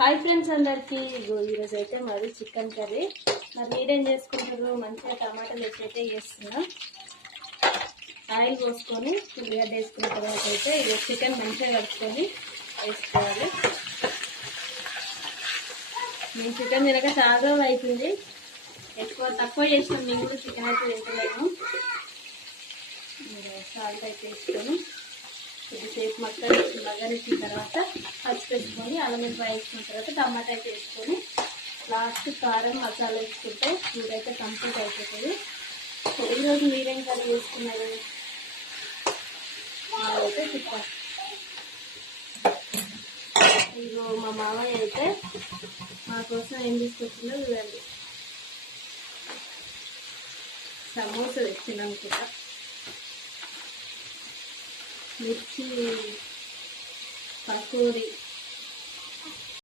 Hi friends అందరికీ. ఈరోజు అయితే మాది చికెన్ కర్రీ. మరి మీరేం చేసుకుంటారు? మంచిగా టమాటాలు వేసి అయితే చేస్తున్నాం. ఆయిల్ పోసుకొని ఉల్లిగడ్డ వేసుకున్న తర్వాత అయితే ఇది చికెన్ మంచిగా కలుపుకొని వేసుకోవాలి. మేము చికెన్ తినక చాలా రోజులు అవుతుంది. తక్కువ చేసినాం. మేము కూడా చికెన్ అయితే తింటలేము. సాల్ట్ అయితే వేసుకొని కొద్దిసేపు మొత్తం మగ్గనిచ్చిన తర్వాత పసుపు వేసుకొని అల్లం వెల్లిపాయ వేసుకున్న తర్వాత టమాటా అయితే వేసుకొని లాస్ట్ కారం మసాలా వేసుకుంటే కూర అయితే కంప్లీట్ అయిపోతుంది. ఈరోజు మీరేం కర్రీ చేసుకున్నారు? అయితే చికెన్. ఇగో మా మామయ్య అయితే మా కోసం ఏం తీసుకొచ్చిందో చూడండి. సమోసా తెచ్చినాం కూడా. మిర్చి పకోడీ